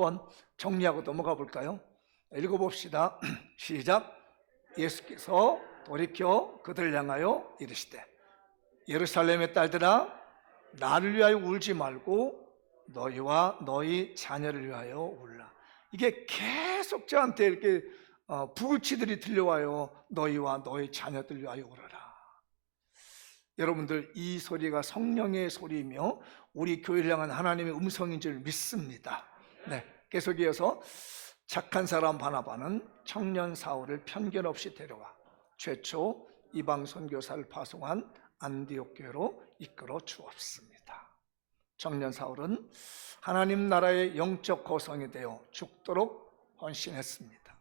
한번 정리하고 넘어가 볼까요? 읽어봅시다. 시작. 예수께서 돌이켜 그들을 향하여 이르시되 예루살렘의 딸들아 나를 위하여 울지 말고 너희와 너희 자녀를 위하여 울라. 이게 계속 저한테 이렇게 부르치들이 들려와요. 너희와 너희 자녀들 위하여 울어라. 여러분들, 이 소리가 성령의 소리이며 우리 교회를 향한 하나님의 음성인 줄 믿습니다. 네, 계속 이어서 착한 사람 바나바는 청년 사울을 편견 없이 데려와 최초 이방 선교사를 파송한 안디옥 교회로 이끌어 주었습니다. 청년 사울은 하나님 나라의 영적 거성이 되어 죽도록 헌신했습니다.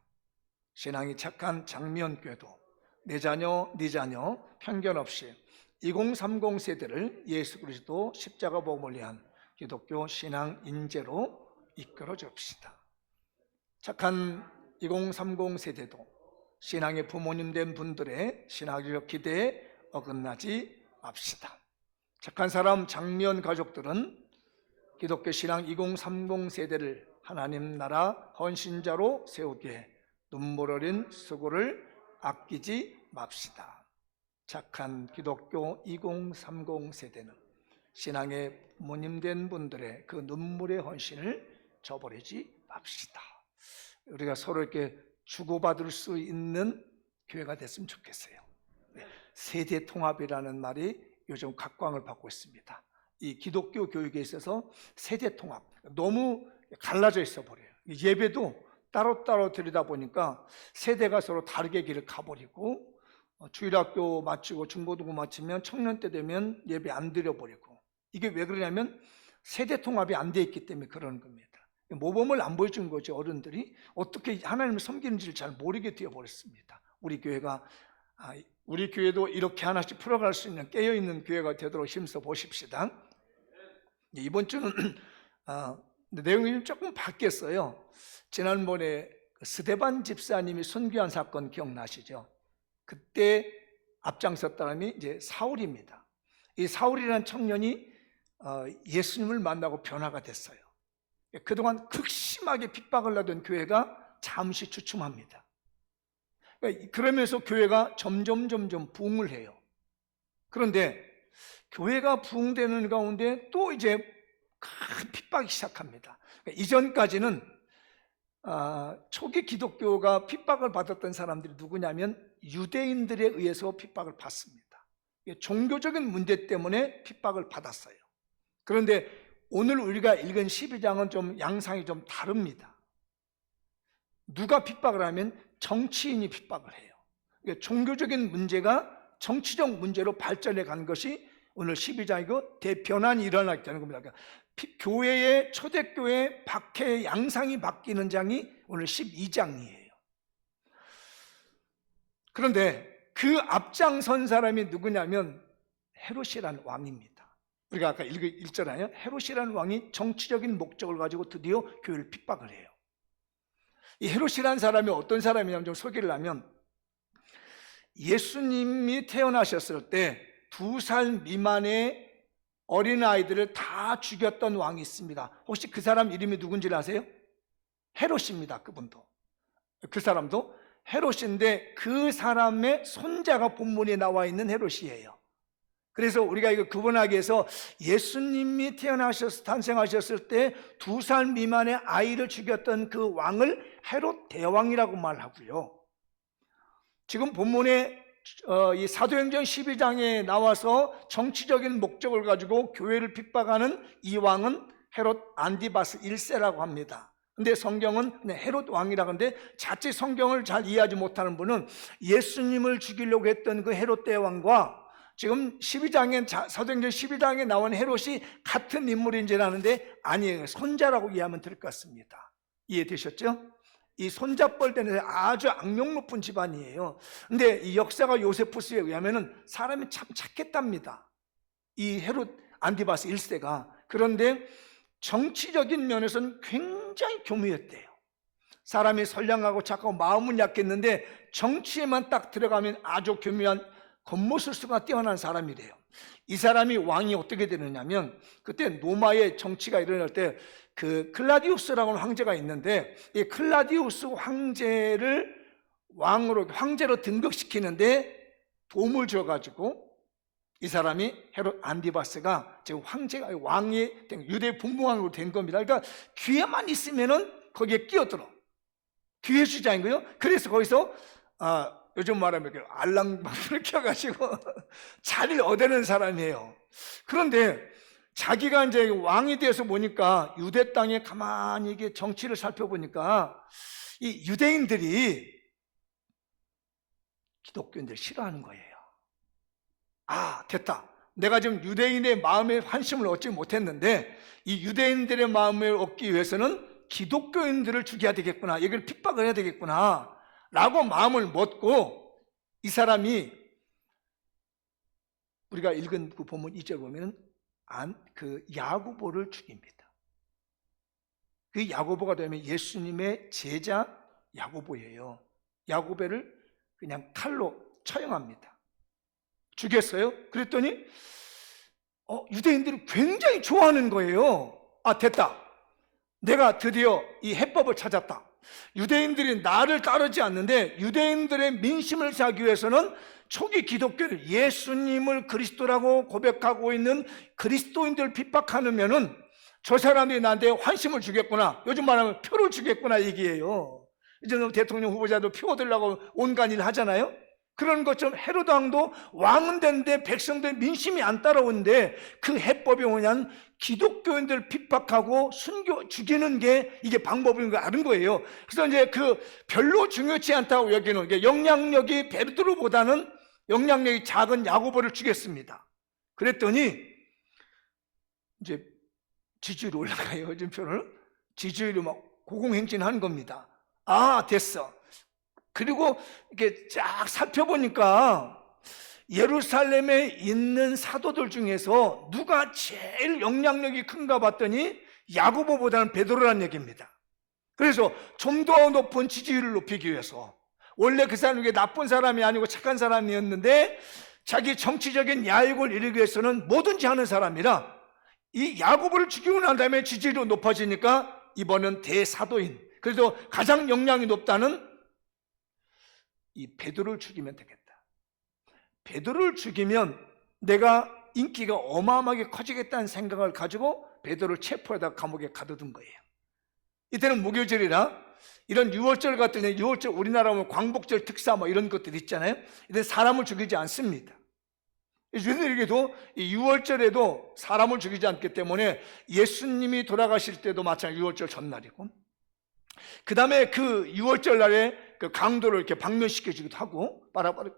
신앙이 착한 장미연 교회도 내 자녀, 네 자녀 편견 없이 2030 세대를 예수 그리스도 십자가 복음을 위한 기독교 신앙 인재로 이끌어 줍시다. 착한 2030 세대도 신앙의 부모님 된 분들의 신학적 기대에 어긋나지 맙시다. 착한 사람 장미연 가족들은 기독교 신앙 2030 세대를 하나님 나라 헌신자로 세우기에 눈물 어린 수고를 아끼지 맙시다. 착한 기독교 2030 세대는 신앙의 부모님 된 분들의 그 눈물의 헌신을 저버리지 맙시다. 우리가 서로 이렇게 주고받을 수 있는 교회가 됐으면 좋겠어요. 세대 통합이라는 말이 요즘 각광을 받고 있습니다. 이 기독교 교육에 있어서 세대 통합, 너무 갈라져 있어 버려요. 예배도 따로따로 드리다 보니까 세대가 서로 다르게 길을 가버리고 주일학교 마치고 중고등부 마치면 청년 때 되면 예배 안 드려버리고, 이게 왜 그러냐면 세대 통합이 안 돼 있기 때문에 그러는 겁니다. 모범을 안 보여준 거죠. 어른들이 어떻게 하나님을 섬기는지를 잘 모르게 되어버렸습니다. 우리 교회도 이렇게 하나씩 풀어갈 수 있는 깨어있는 교회가 되도록 힘써 보십시다. 이번 주는 내용이 조금 바뀌었어요. 지난번에 스데반 집사님이 순교한 사건 기억나시죠? 그때 앞장섰던 사람이 이제 사울입니다. 이 사울이라는 청년이 예수님을 만나고 변화가 됐어요. 그동안 극심하게 핍박을 받던 교회가 잠시 주춤합니다. 그러면서 교회가 점점 부흥을 해요. 그런데 교회가 부흥되는 가운데 또 이제 큰 핍박이 시작합니다. 이전까지는 초기 기독교가 핍박을 받았던 사람들이 누구냐면 유대인들에 의해서 핍박을 받습니다. 종교적인 문제 때문에 핍박을 받았어요. 그런데 오늘 우리가 읽은 12장은 좀 양상이 좀 다릅니다. 누가 핍박을 하면 정치인이 핍박을 해요. 종교적인 문제가 정치적 문제로 발전해 간 것이 오늘 12장이고 대변환이 일어나게 겁니다. 교회의 초대교회 박해의 양상이 바뀌는 장이 오늘 12장이에요. 그런데 그 앞장선 사람이 누구냐면 헤롯이라는 왕입니다. 우리가 아까 읽잖아요. 헤롯이라는 왕이 정치적인 목적을 가지고 드디어 교회를 핍박을 해요. 이 헤롯이라는 사람이 어떤 사람이냐면 좀 소개를 하면, 예수님이 태어나셨을 때 2살 미만의 어린아이들을 다 죽였던 왕이 있습니다. 혹시 그 사람 이름이 누군지 아세요? 헤롯입니다. 그분도. 그 사람도 헤롯인데 그 사람의 손자가 본문에 나와 있는 헤롯이에요. 그래서 우리가 이거 구분하기 위해서 예수님이 탄생하셨을 때 2살 미만의 아이를 죽였던 그 왕을 헤롯 대왕이라고 말하고요. 지금 본문에 이 사도행전 12장에 나와서 정치적인 목적을 가지고 교회를 핍박하는 이 왕은 헤롯 안디바스 1세라고 합니다. 근데 성경은 그냥 헤롯 왕이라고 하는데, 자칫 성경을 잘 이해하지 못하는 분은 예수님을 죽이려고 했던 그 헤롯 대왕과 지금 12장에 사도행전 12장에 나온 헤롯이 같은 인물인지 아는데 아니에요. 손자라고 이해하면 될 것 같습니다. 이해되셨죠? 이 손자뻘 되는 아주 악명 높은 집안이에요. 근데 이 역사가 요세푸스에 의하면 사람이 참 착했답니다. 이 헤롯 안디바스 1세가. 그런데 정치적인 면에서는 굉장히 교묘했대요. 사람이 선량하고 착하고 마음은 약했는데 정치에만 딱 들어가면 아주 교묘한 겉모술수가 뛰어난 사람이래요. 이 사람이 왕이 어떻게 되느냐면, 그때 로마의 정치가 일어날 때 그 클라디우스라고 하는 황제가 있는데, 이 클라디우스 황제를 황제로 등극시키는데 도움을 줘가지고 이 사람이 헤롯 안티바스가 지금 황제가 왕이 된, 유대 분봉왕으로 된 겁니다. 그러니까 기회만 있으면은 거기에 끼어들어. 기회 주자인 거예요. 그래서 거기서 요즘 말하면 알랑방을 켜가지고 자리를 얻어내는 사람이에요. 그런데 자기가 이제 왕이 돼서 보니까 유대 땅에 가만히 이게 정치를 살펴보니까 이 유대인들이 기독교인들 싫어하는 거예요. 됐다. 내가 지금 유대인의 마음에 환심을 얻지 못했는데 이 유대인들의 마음을 얻기 위해서는 기독교인들을 죽여야 되겠구나, 이걸 핍박을 해야 되겠구나 라고 마음을 먹고, 이 사람이 우리가 읽은 그 본문 2절 보면 그 야고보를 죽입니다. 그 야고보가 되면 예수님의 제자 야고보예요. 야고보를 그냥 칼로 처형합니다. 죽였어요. 그랬더니 유대인들이 굉장히 좋아하는 거예요. 됐다. 내가 드디어 이 해법을 찾았다. 유대인들이 나를 따르지 않는데 유대인들의 민심을 사기 위해서는 초기 기독교를 예수님을 그리스도라고 고백하고 있는 그리스도인들을 핍박하면은 저 사람들이 나한테 환심을 주겠구나, 요즘 말하면 표를 주겠구나 얘기예요. 이제 대통령 후보자도 표 얻으려고 온갖 일을 하잖아요. 그런 것처럼 헤로드 왕도 왕은 됐는데 백성들 민심이 안 따라오는데 그 해법이 뭐냐면 기독교인들 핍박하고 순교 죽이는 게 이게 방법인 걸 아는 거예요. 그래서 이제 그 별로 중요치 않다고 여기는 게 영향력이 베드로보다는 영향력이 작은 야고보를 죽였습니다. 그랬더니 이제 지지율이 올라가요. 요즘 표를 지지율이 막 고공행진하는 겁니다. 됐어. 그리고 이렇게 쫙 살펴보니까 예루살렘에 있는 사도들 중에서 누가 제일 영향력이 큰가 봤더니 야고보보다는 베드로라는 얘기입니다. 그래서 좀 더 높은 지지율을 높이기 위해서, 원래 그 사람이 나쁜 사람이 아니고 착한 사람이었는데 자기 정치적인 야익을 이루기 위해서는 뭐든지 하는 사람이라 이 야고보를 죽이고 난 다음에 지지율이 높아지니까 이번은 대사도인, 그래서 가장 영향이 높다는 이 베드로를 죽이면 되겠다. 베드로를 죽이면 내가 인기가 어마어마하게 커지겠다는 생각을 가지고 베드로를 체포해다 감옥에 가둬둔 거예요. 이때는 무교절이라 이런 6월절 같은 6월절, 우리나라 보면 광복절 특사 이런 것들 있잖아요. 이때 사람을 죽이지 않습니다. 유대인에게도 이 6월절에도 사람을 죽이지 않기 때문에 예수님이 돌아가실 때도 마찬가지로 6월절 전날이고, 그 다음에 그 6월절 날에 그 강도를 이렇게 방면시켜주기도 하고,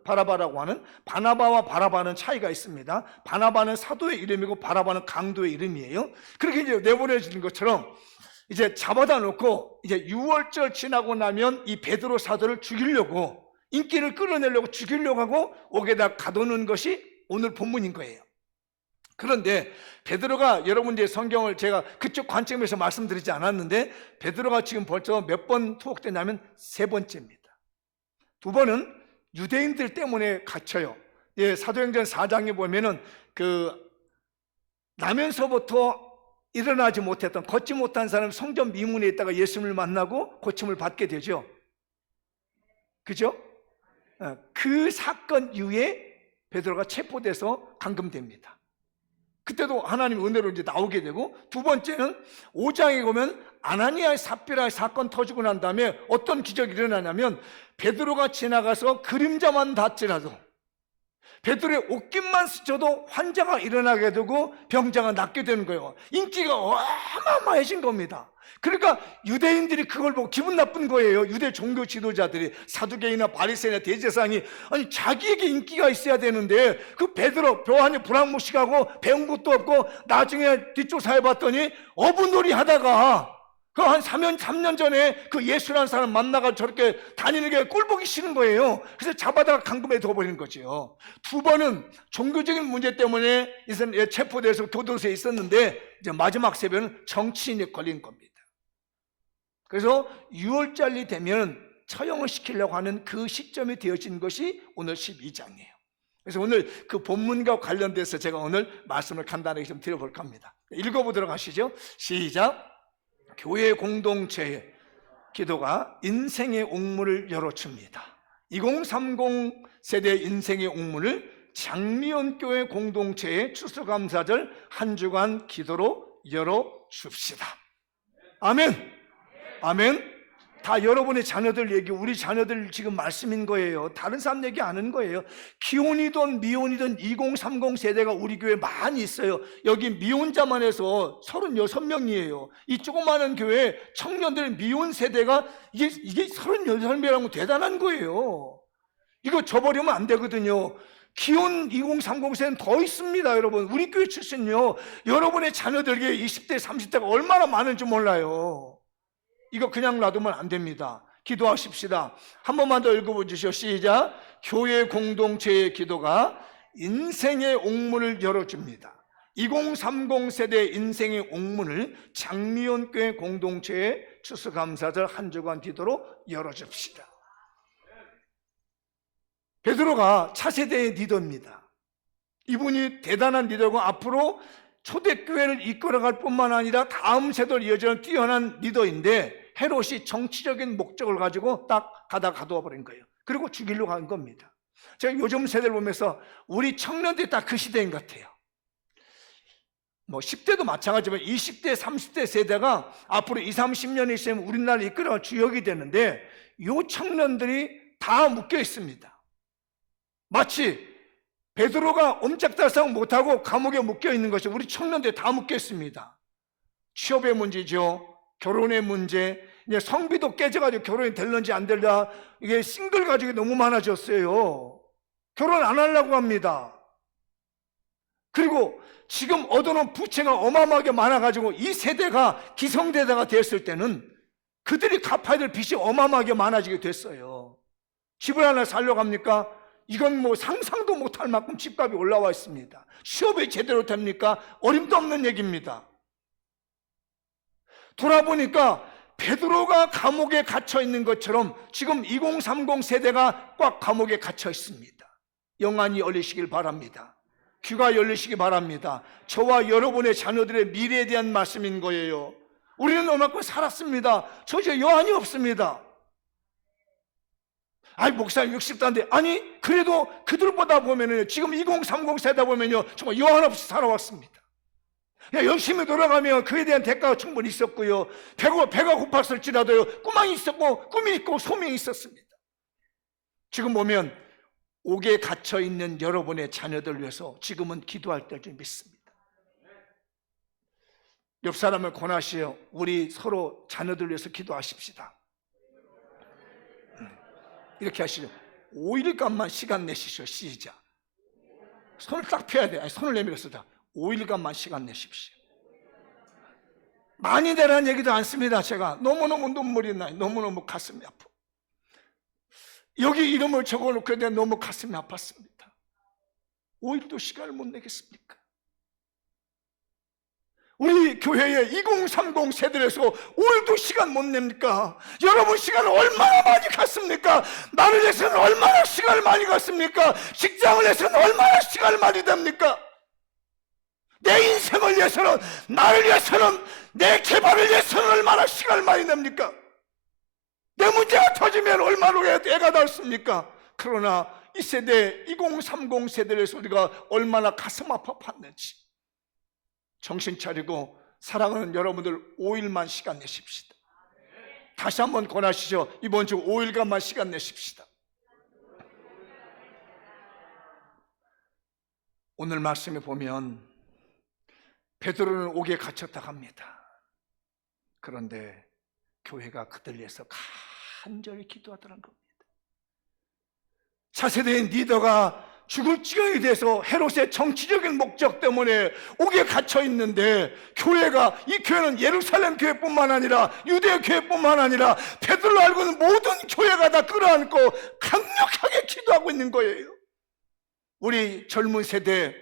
바라바라고 하는, 바나바와 바라바는 차이가 있습니다. 바나바는 사도의 이름이고 바라바는 강도의 이름이에요. 그렇게 이제 내보내주는 것처럼 이제 잡아다 놓고 이제 6월절 지나고 나면 이 베드로 사도를 죽이려고, 인기를 끌어내려고 죽이려고 하고 옥에다 가두는 것이 오늘 본문인 거예요. 그런데 베드로가, 여러분 이제 성경을 제가 그쪽 관점에서 말씀드리지 않았는데 베드로가 지금 벌써 몇 번 투옥되냐면 3번째입니다. 2번은 유대인들 때문에 갇혀요. 사도행전 4장에 보면은 나면서부터 일어나지 못했던, 걷지 못한 사람이 성전 미문에 있다가 예수님을 만나고 고침을 받게 되죠. 그죠? 그 사건 이후에 베드로가 체포돼서 감금됩니다. 그때도 하나님 은혜로 이제 나오게 되고, 2번째는 5장에 보면 아나니아의 삽비라의 사건 터지고 난 다음에 어떤 기적이 일어나냐면 베드로가 지나가서 그림자만 닿지라도, 베드로의 옷깃만 스쳐도 환자가 일어나게 되고 병자가 낫게 되는 거예요. 인기가 어마어마해진 겁니다. 그러니까 유대인들이 그걸 보고 기분 나쁜 거예요. 유대 종교 지도자들이, 사두개인이나 바리새인이나 대제사장이, 아니 자기에게 인기가 있어야 되는데 그 베드로, 요한이 불황무식하고 배운 것도 없고 나중에 뒷쪽 사회 봤더니 어부놀이 하다가 그 한 3년 전에 그 예수라는 사람 만나가 저렇게 다니는 게 꼴보기 싫은 거예요. 그래서 잡아다가 감금에 둬버리는 거죠. 2번은 종교적인 문제 때문에 체포돼서 교도소에 있었는데 이제 마지막 세배는 정치인에 걸린 겁니다. 그래서 6월절이 되면 처형을 시키려고 하는 그 시점이 되어진 것이 오늘 12장이에요. 그래서 오늘 그 본문과 관련돼서 제가 오늘 말씀을 간단하게 좀 드려볼까 합니다. 읽어보도록 하시죠. 시작. 교회 공동체의 기도가 인생의 옥문을 열어줍니다. 2030 세대 인생의 옥문을 장미원교회 공동체의 추수감사절 한 주간 기도로 열어줍시다. 아멘. 아멘. 다 여러분의 자녀들 얘기, 우리 자녀들 지금 말씀인 거예요. 다른 사람 얘기 안 하는 거예요. 기혼이든 미혼이든 2030 세대가 우리 교회에 많이 있어요. 여기 미혼자만 해서 36명이에요. 이 조그마한 교회 청년들 미혼 세대가 이게 36명이라면 대단한 거예요. 이거 저버리면 안 되거든요. 기혼 2030 세대는 더 있습니다. 여러분, 우리 교회 출신요, 여러분의 자녀들에게 20대 30대가 얼마나 많은지 몰라요. 이거 그냥 놔두면 안 됩니다. 기도하십시다. 한 번만 더 읽어보시죠. 시작. 교회 공동체의 기도가 인생의 옥문을 열어줍니다. 2030 세대 인생의 옥문을 장미원교회 공동체의 추수감사절 한 주간 기도로 열어줍시다. 베드로가 차세대의 리더입니다. 이분이 대단한 리더고 앞으로 초대교회를 이끌어갈 뿐만 아니라 다음 세대를 이어지는 뛰어난 리더인데, 헤롯이 정치적인 목적을 가지고 딱 가둬 버린 거예요. 그리고 죽이려고 한 겁니다. 제가 요즘 세대를 보면서 우리 청년들이 딱 그 시대인 것 같아요. 뭐 10대도 마찬가지지만 20대, 30대 세대가 앞으로 20, 30년이 있으면 우리나라를 이끌어갈 주역이 되는데, 이 청년들이 다 묶여 있습니다. 마치 베드로가 옴짝달싹 못하고 감옥에 묶여 있는 것이 우리 청년들이 다 묶여 있습니다. 취업의 문제죠. 결혼의 문제, 이제 성비도 깨져가지고 결혼이 될런지 안 될라, 이게 싱글 가족이 너무 많아졌어요. 결혼 안 하려고 합니다. 그리고 지금 얻어놓은 부채가 어마어마하게 많아가지고 이 세대가 기성세대가 됐을 때는 그들이 갚아야 될 빚이 어마어마하게 많아지게 됐어요. 집을 하나 살려고 합니까? 이건 뭐 상상도 못할 만큼 집값이 올라와 있습니다. 취업이 제대로 됩니까? 어림도 없는 얘기입니다. 돌아보니까 베드로가 감옥에 갇혀 있는 것처럼 지금 2030 세대가 꽉 감옥에 갇혀 있습니다. 영안이 열리시길 바랍니다. 귀가 열리시기 바랍니다. 저와 여러분의 자녀들의 미래에 대한 말씀인 거예요. 우리는 얼마큼 살았습니다. 저 이제 여한이 없습니다. 아니, 목사님 60대인데, 아니 그래도 그들보다 보면은 지금 2030 세대 보면요, 정말 여한 없이 살아왔습니다. 열심히 돌아가면 그에 대한 대가가 충분히 있었고요, 배가 고팠을지라도요, 꿈이 있었고, 꿈이 있고 소명이 있었습니다. 지금 보면 옥에 갇혀 있는 여러분의 자녀들 위해서 지금은 기도할 때를 좀 믿습니다. 옆 사람을 권하시어 우리 서로 자녀들 위해서 기도하십시다. 이렇게 하시죠. 5일간만 시간 내시죠. 시작. 손을 딱 펴야 돼. 아니, 손을 내밀어서 다 5일간만 시간 내십시오. 많이 내라는 얘기도 않습니다. 제가 너무너무 눈물이 나요. 너무너무 가슴이 아프고, 여기 이름을 적어놓고 내가 너무 가슴이 아팠습니다. 5일도 시간을 못 내겠습니까? 우리 교회에 2030 세대에서 5일도 시간 못 냅니까? 여러분 시간을 얼마나 많이 갔습니까? 나를 위해서는 얼마나 시간을 많이 갔습니까? 직장을 위해서는 얼마나 시간을 많이 됩니까? 내 인생을 위해서는, 나를 위해서는, 내 개발을 위해서는 얼마나 시간을 많이 냅니까? 내 문제가 터지면 얼마나 애가 닳습니까? 그러나 이 세대 2030 세대에서 우리가 얼마나 가슴 아파 팠는지 정신 차리고 사랑하는 여러분들 5일만 시간 내십시다. 다시 한번 권하시죠. 이번 주 5일간만 시간 내십시다. 오늘 말씀에 보면 베드로는 옥에 갇혔다 합니다. 그런데 교회가 그들 위해서 간절히 기도하더란 겁니다. 차세대인 리더가 죽을 지경이 돼서 헤롯의 정치적인 목적 때문에 옥에 갇혀 있는데, 교회가, 이 교회는 예루살렘 교회뿐만 아니라 유대 교회뿐만 아니라 베드로를 알고 있는 모든 교회가 다 끌어안고 강력하게 기도하고 있는 거예요. 우리 젊은 세대,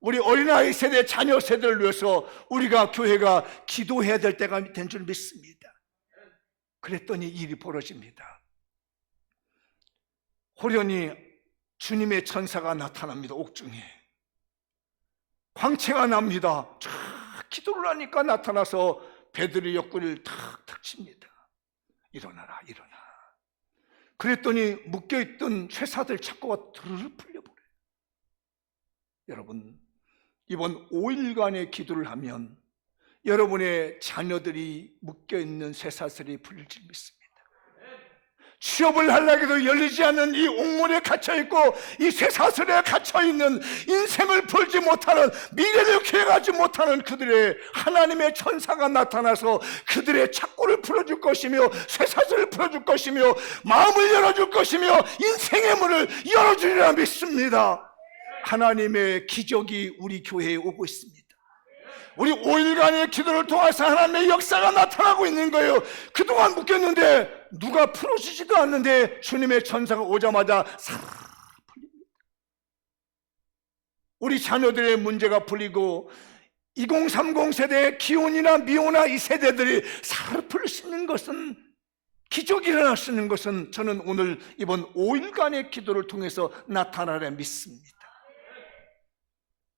우리 어린아이 세대, 자녀 세대를 위해서 우리가, 교회가 기도해야 될 때가 된 줄 믿습니다. 그랬더니 일이 벌어집니다. 호련히 주님의 천사가 나타납니다. 옥중에 광채가 납니다. 쫙 기도를 하니까 나타나서 베드로의 옆구리를 탁탁 칩니다. 일어나라, 일어나. 그랬더니 묶여있던 쇠사슬 착고가 드르르 풀려버려요. 여러분, 이번 5일간의 기도를 하면 여러분의 자녀들이 묶여있는 쇠사슬이 풀릴 줄 믿습니다. 취업을 하려고 해도 열리지 않는 이 옥문에 갇혀있고 이 쇠사슬에 갇혀있는 인생을 풀지 못하는, 미래를 계획하지 못하는 그들의 하나님의 천사가 나타나서 그들의 착고를 풀어줄 것이며 쇠사슬을 풀어줄 것이며 마음을 열어줄 것이며 인생의 문을 열어주리라 믿습니다. 하나님의 기적이 우리 교회에 오고 있습니다. 우리 5일간의 기도를 통해서 하나님의 역사가 나타나고 있는 거예요. 그동안 묶였는데 누가 풀어주지도 않는데 주님의 천사가 오자마자 싹 풀립니다. 우리 자녀들의 문제가 풀리고 2030 세대의 기혼이나 미혼이나 이 세대들이 싹 풀릴 수 있는 것은, 기적이 일어날 수 있는 것은 저는 오늘 이번 5일간의 기도를 통해서 나타나려 믿습니다.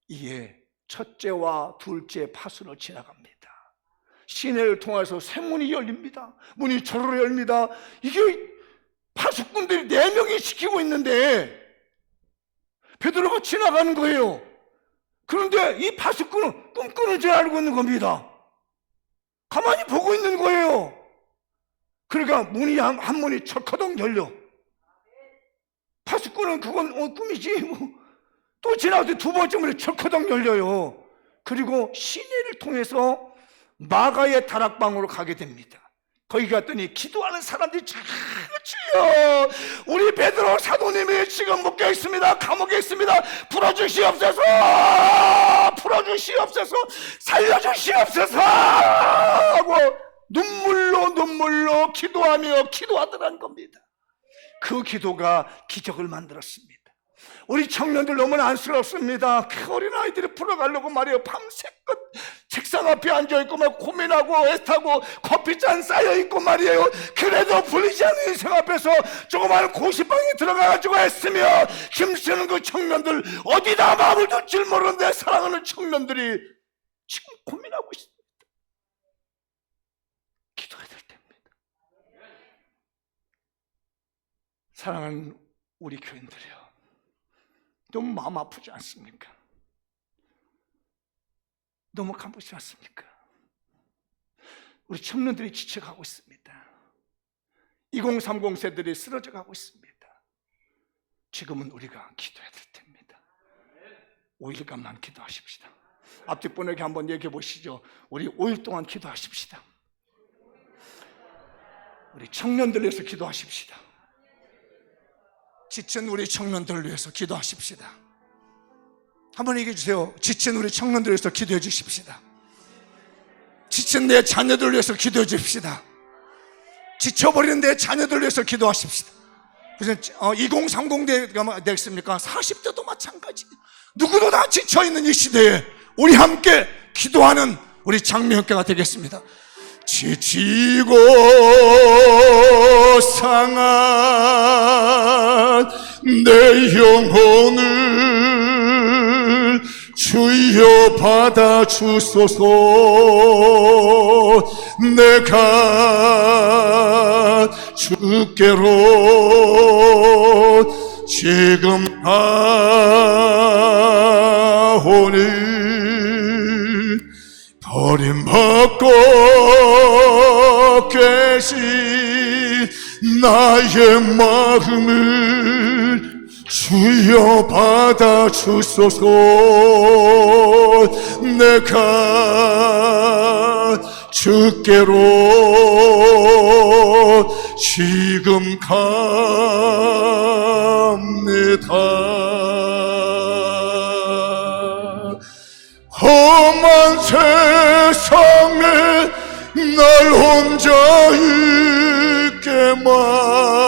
이에 첫째와 둘째 파수로 지나갑니다. 시내를 통해서 새 문이 열립니다. 문이 저르르 열립니다. 이게 파수꾼들이 4명이 지키고 있는데 베드로가 지나가는 거예요. 그런데 이 파수꾼은 꿈꾸는 줄 알고 있는 겁니다. 가만히 보고 있는 거예요. 그러니까 문이 한 문이 철커덕 열려. 파수꾼은 그건 꿈이지 뭐. 또 지나가서 두 번째 문이 철커덕 열려요. 그리고 시내를 통해서 마가의 다락방으로 가게 됩니다. 거기 갔더니 기도하는 사람들이 주여, 우리 베드로 사도님이 지금 묶여 있습니다. 감옥에 있습니다. 풀어주시옵소서, 풀어주시옵소서, 살려주시옵소서 하고 눈물로 기도하며 기도하더라는 겁니다. 그 기도가 기적을 만들었습니다. 우리 청년들 너무나 안쓰럽습니다. 그 어린아이들이 풀어가려고 말이에요. 밤새껏 책상 앞에 앉아있고 막 고민하고 애타고 커피잔 쌓여있고 말이에요. 그래도 풀리지 않는 인생 앞에서 조그마한 고시방에 들어가가지고 애쓰며 힘쓰는 그 청년들, 어디다 마음을 둘 줄 모르는데 사랑하는 청년들이 지금 고민하고 있습니다. 기도해야 될 때입니다. 사랑하는 우리 교인들이요, 너무 마음 아프지 않습니까? 너무 가보지 않습니까? 우리 청년들이 지쳐가고 있습니다. 2030 세대들이 쓰러져 가고 있습니다. 지금은 우리가 기도해야 될 때입니다. 5일간만 기도하십시다. 앞뒤 분에게 한번 얘기해 보시죠. 우리 5일 동안 기도하십시다. 우리 청년들 위해서 기도하십시다. 지친 우리 청년들을 위해서 기도하십시다. 한번 얘기해 주세요. 지친 우리 청년들을 위해서 기도해 주십시다. 지친 내 자녀들을 위해서 기도해 주십시다. 지쳐버린 내 자녀들을 위해서 기도하십시다. 그래서 2030대가 되겠습니까? 40대도 마찬가지. 누구도 다 지쳐있는 이 시대에 우리 함께 기도하는 우리 장미형제가 되겠습니다. 지치고 상한 내 영혼을 주여 받아주소서. 내가 주께로 지금 가오니 버림받고 계신 나의 마음을 주여 받아주소서. 내가 주께로 지금 갑니다. 험한 세상에 날 혼자 있게 마시고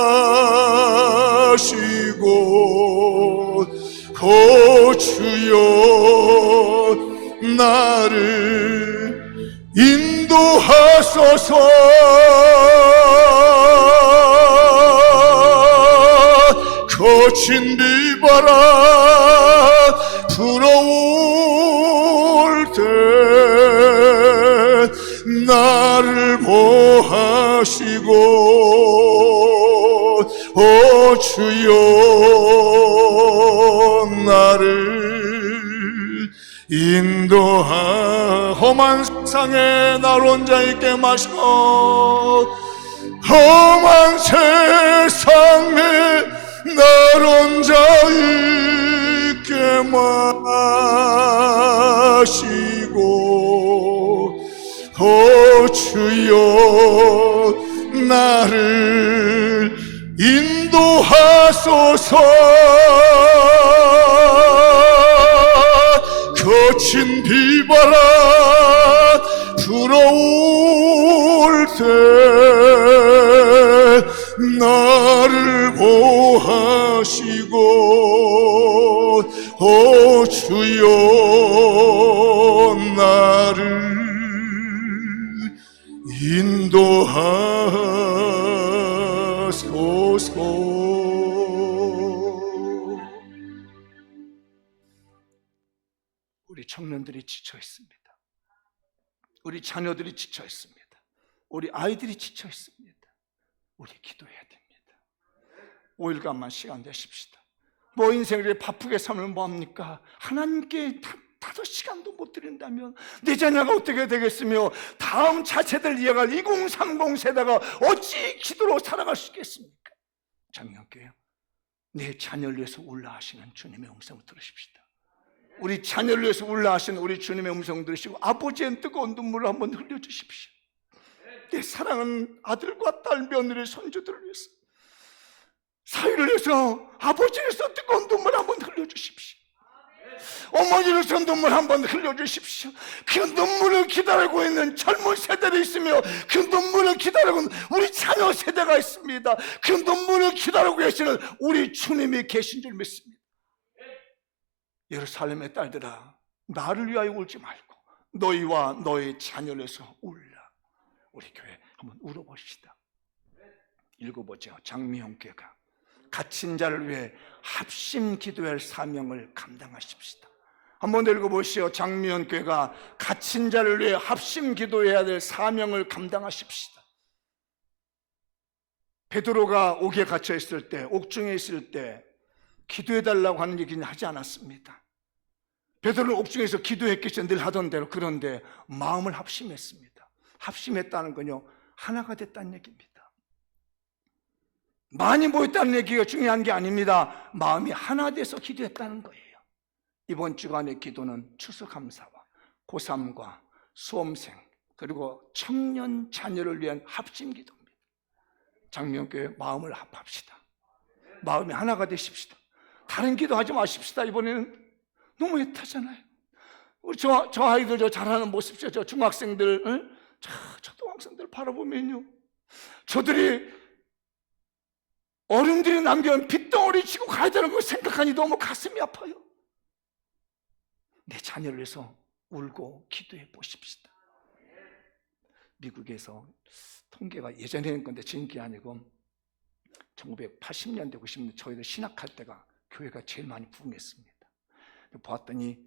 주여 나를 인도하소서. 거친 비바람 불어올 때 나 오 주여 나를 인도하. 험한 세상에 날 혼자 있게 마시고, 험한 세상에 날 혼자 있게 마시고, 오 주여 나를 인도하소서. 거친 비바람 불어올 때 나를 보하시고, 오 주여 나를 인도하소서. 우리 청년들이 지쳐 있습니다. 우리 자녀들이 지쳐 있습니다. 우리 아이들이 지쳐 있습니다. 우리 기도해야 됩니다. 5일간만 시간 내십시다. 뭐 인생을 바쁘게 살면 뭐합니까? 하나님께 5시간도 못 드린다면 내 자녀가 어떻게 되겠으며 다음 차세대를 이어갈 2030 세대가 어찌 기도로 살아갈 수 있겠습니까? 장년교회, 내 자녀를 위해서 울라하시는 주님의 음성을 들으십시다. 우리 자녀를 위해서 울라하시는 우리 주님의 음성 들으시고 아버지의 뜨거운 눈물을 한번 흘려주십시오. 내 사랑하는 아들과 딸, 며느리, 손주들을 위해서, 사위를 위해서, 아버지로서 뜨거운 눈물 한번 흘려주십시오. 어머니로서 눈물 한번 흘려주십시오. 그 눈물을 기다리고 있는 젊은 세대도 있으며 그 눈물을 기다리고 있는 우리 자녀 세대가 있습니다. 그 눈물을 기다리고 계시는 우리 주님이 계신 줄 믿습니다. 예루살렘의 딸들아, 나를 위하여 울지 말고 너희와 너희 자녀를 위해서 울라. 우리 교회 한번 울어봅시다. 읽어보죠. 장미형 교회가 갇힌 자를 위해 합심 기도할 사명을 감당하십시다. 한번 읽어보시오. 장미현 교회가 갇힌 자를 위해 합심 기도해야 될 사명을 감당하십시다. 베드로가 옥에 갇혀 있을 때, 옥중에 있을 때 기도해달라고 하는 얘기는 하지 않았습니다. 베드로는 옥중에서 기도했겠죠. 늘 하던 대로. 그런데 마음을 합심했습니다. 합심했다는 건요, 하나가 됐다는 얘기입니다. 많이 모였다는 얘기가 중요한 게 아닙니다. 마음이 하나 돼서 기도했다는 거예요. 이번 주간의 기도는 추수감사와 고3과 수험생 그리고 청년 자녀를 위한 합심 기도입니다. 장명교회 마음을 합합시다. 마음이 하나가 되십시다. 다른 기도하지 마십시다. 이번에는 너무 애타잖아요. 우리 저 아이들 저 잘하는 모습, 저 중학생들, 저 초등학생들 바라보면요, 저들이 어른들이 남겨온 빗덩어리 치고 가야 되는 걸 생각하니 너무 가슴이 아파요. 내 자녀를 위해서 울고 기도해 보십시다. 미국에서 통계가 예전에는 건데 지금 게 아니고 1980년대 90년대 저희들 신학할 때가 교회가 제일 많이 부흥했습니다. 보았더니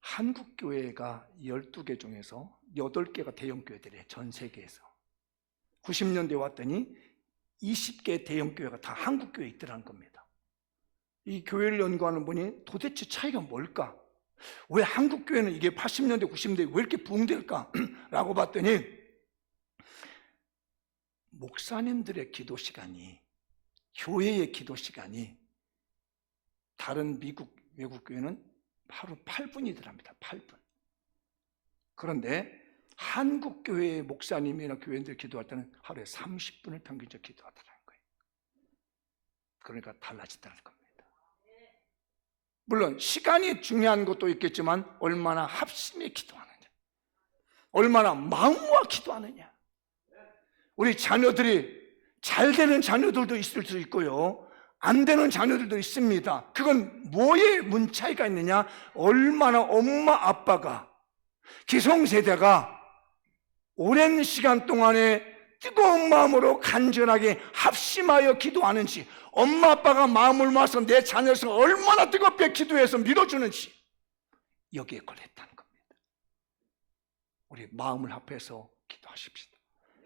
한국 교회가 12개 중에서 8개가 대형 교회들이에요. 전 세계에서. 90년대에 왔더니 20개 대형 교회가 다 한국 교회에 있더라는 겁니다. 이 교회를 연구하는 분이 도대체 차이가 뭘까? 왜 한국 교회는 이게 80년대 90년대에 왜 이렇게 부흥될까? 라고 봤더니 목사님들의 기도 시간이, 교회의 기도 시간이 다른 미국 외국 교회는 하루 8분이더랍니다. 8분. 그런데 한국 교회의 목사님이나 교회들 기도할 때는 하루에 30분을 평균적으로 기도하더라는 거예요. 그러니까 달라진다는 겁니다. 물론 시간이 중요한 것도 있겠지만 얼마나 합심히 기도하느냐, 얼마나 마음과 기도하느냐. 우리 자녀들이 잘 되는 자녀들도 있을 수 있고요, 안 되는 자녀들도 있습니다. 그건 뭐에 문차이가 있느냐? 얼마나 엄마 아빠가, 기성세대가 오랜 시간 동안에 뜨거운 마음으로 간절하게 합심하여 기도하는지, 엄마 아빠가 마음을 모아서 내 자녀를 얼마나 뜨겁게 기도해서 밀어주는지, 여기에 걸렸다는 겁니다. 우리 마음을 합해서 기도하십시다.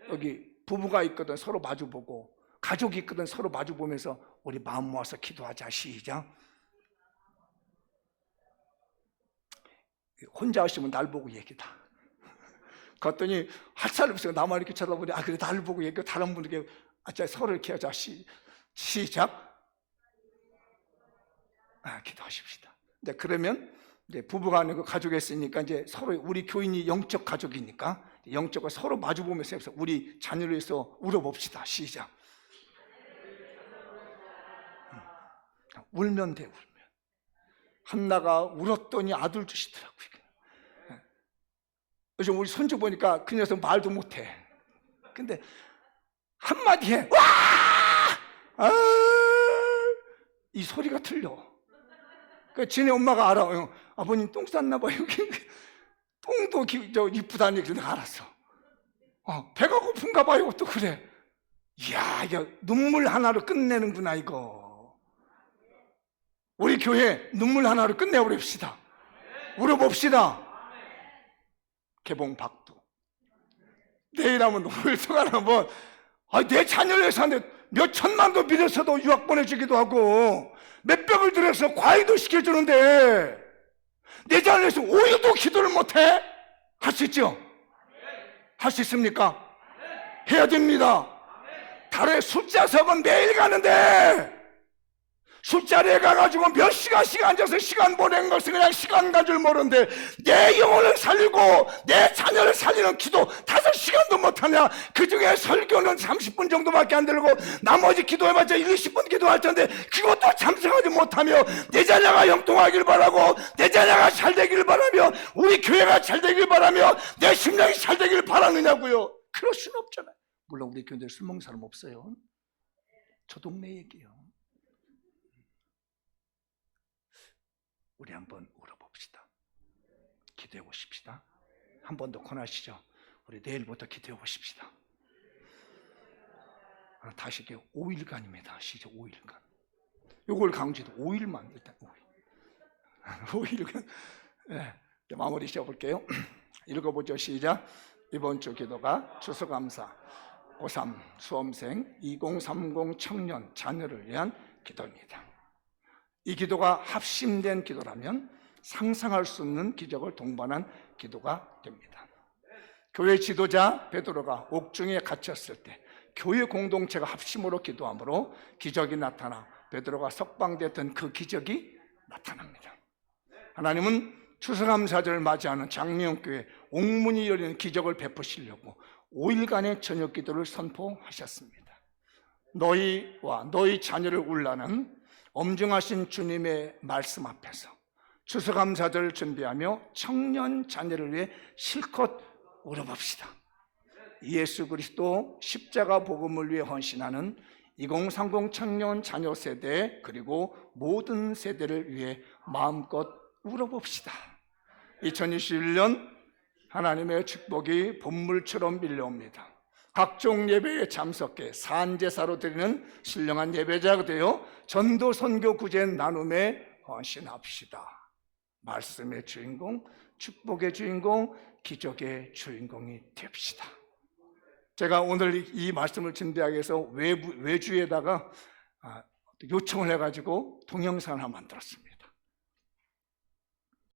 여기 부부가 있거든 서로 마주보고, 가족이 있거든 서로 마주보면서 우리 마음 모아서 기도하자. 시작. 혼자 하시면 날 보고 얘기다. 그랬더니 할 사람 없어요. 나만 이렇게 쳐다보니 그래 나를 보고 얘기하고 다른 분에게 서로 이렇게 하자. 시작. 기도하십시다. 이제 그러면 이제 부부간에 그 가족이 있으니까 이제 서로 우리 교인이 영적 가족이니까 영적으로 서로 마주 보면서 해서 우리 자녀를 위해서 울어봅시다. 시작. 울면 돼. 울면. 한나가 울었더니 아들 주시더라고요. 요즘 우리 손주 보니까 그 녀석 말도 못해. 근데 한마디 해. 와! 이 소리가 틀려. 그 지네 엄마가 알아. 아버님 똥 쌌나 봐요. 똥도 이쁘다니. 그래서 알았어. 배가 고픈가 봐요. 또 그래. 이야, 이거 눈물 하나로 끝내는구나 이거. 우리 교회 눈물 하나로 끝내버립시다. 울어봅시다. 개봉박두. 내일 하면 울서가나 뭐. 내 자녀를 위해서 몇 천만도 빌려서도 유학 보내주기도 하고 몇 벽을 들여서 과외도 시켜주는데 내 자녀를 위해서 5일도 기도를 못해? 할 수 있죠? 할 수 있습니까? 해야 됩니다. 달에 숫자석은 매일 가는데 술자리에 가가지고 몇 시간씩 앉아서 시간 보낸 것은 그냥 시간 갈 줄 모르는데 내 영혼을 살리고 내 자녀를 살리는 기도 5시간도 못하냐? 그 중에 설교는 30분 정도밖에 안 들고 나머지 기도해봤자 1, 20분 기도할 텐데 그것도 참석하지 못하며 내 자녀가 형통하길 바라고 내 자녀가 잘 되길 바라며 우리 교회가 잘 되길 바라며 내 심령이 잘 되길 바라느냐고요. 그럴 수는 없잖아요. 물론 우리 교회에 술 먹는 사람 없어요. 저 동네 얘기예요. 우리 한번 울어봅시다. 기도해 보십시다. 한 번 더 권하시죠. 우리 내일부터 기도해 보십시다. 다시 5일간입니다. 시작. 5일간. 요걸 강조해도 5일만 일단 5일. 5일간. 네, 마무리 지어볼게요. 읽어보죠. 시작. 이번 주 기도가 추수감사, 고3 수험생 2030 청년 자녀를 위한 기도입니다. 이 기도가 합심된 기도라면 상상할 수 없는 기적을 동반한 기도가 됩니다. 교회 지도자 베드로가 옥중에 갇혔을 때 교회 공동체가 합심으로 기도함으로 기적이 나타나 베드로가 석방됐던 그 기적이 나타납니다. 하나님은 추수감사절을 맞이하는 장미영교회 옥문이 열리는 기적을 베푸시려고 5일간의 저녁 기도를 선포하셨습니다. 너희와 너희 자녀를 울라는 엄중하신 주님의 말씀 앞에서 추수감사절을 준비하며 청년 자녀를 위해 실컷 울어봅시다. 예수 그리스도 십자가 복음을 위해 헌신하는 2030 청년 자녀 세대 그리고 모든 세대를 위해 마음껏 울어봅시다. 2021년 하나님의 축복이 본물처럼 밀려옵니다. 각종 예배에 참석해 산제사로 드리는 신령한 예배자가 되어 전도 선교 구제 나눔에 헌신합시다. 말씀의 주인공, 축복의 주인공, 기적의 주인공이 됩시다. 제가 오늘 이 말씀을 준비하기 위해서 외주에다가 요청을 해가지고 동영상을 하나 만들었습니다.